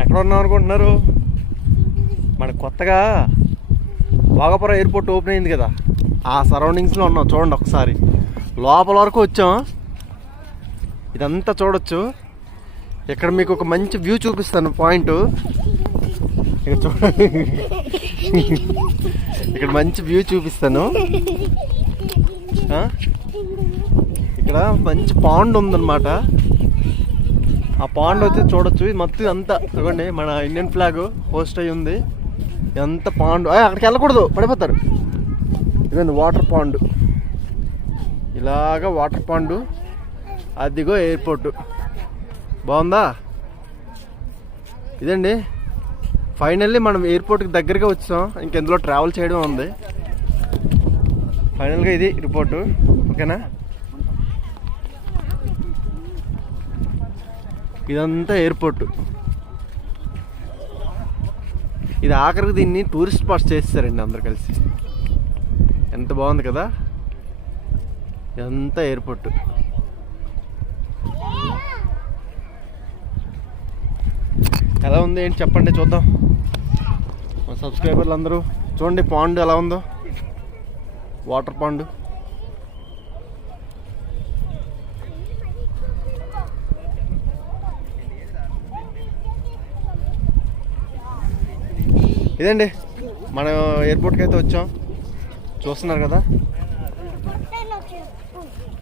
ఎక్కడ ఉన్నాం అనుకుంటున్నారు? మన కొత్తగా భోగాపురం ఎయిర్పోర్ట్ ఓపెన్ అయింది కదా, ఆ సరౌండింగ్స్లో ఉన్నాం. చూడండి ఒకసారి, లోపల వరకు వచ్చాం. ఇదంతా చూడొచ్చు. ఇక్కడ మీకు ఒక మంచి వ్యూ చూపిస్తాను. పాయింట్ ఇక్కడ చూడండి, ఇక్కడ మంచి వ్యూ చూపిస్తాను. ఇక్కడ మంచి పాండ్ ఉందన్నమాట. ఆ పాండ్ వచ్చి చూడొచ్చు. ఇది మొత్తం అంతా చూడండి, మన ఇండియన్ ఫ్లాగ్ పోస్ట్ అయ్యి ఉంది. ఎంత పాండ్, అక్కడికి వెళ్ళకూడదు, పడిపోతారు. ఇదండి వాటర్ పాండ్, ఇలాగా వాటర్ పాండు. అదిగో ఎయిర్పోర్టు. బాగుందా? ఇదండి ఫైనల్లీ మనం ఎయిర్పోర్ట్కి దగ్గరగా వచ్చాం. ఇంకెందులో ట్రావెల్ చేయడం ఉంది. ఫైనల్గా ఇది రిపోర్టు. ఓకేనా? ఇదంతా ఎయిర్పోర్టు. ఇది ఆఖరికి దీన్ని టూరిస్ట్ స్పాట్స్ చేస్తారండి అందరు కలిసి. ఎంత బాగుంది కదా. ఇదంతా ఎయిర్పోర్టు. ఎలా ఉంది ఏంటి చెప్పండి, చూద్దాం. మా సబ్స్క్రైబర్లు అందరూ చూడండి పాండ్ ఎలా ఉందో, వాటర్ పాండ్. ఇదండి మనం ఎయిర్పోర్ట్కి అయితే వచ్చాం, చూస్తున్నారు కదా.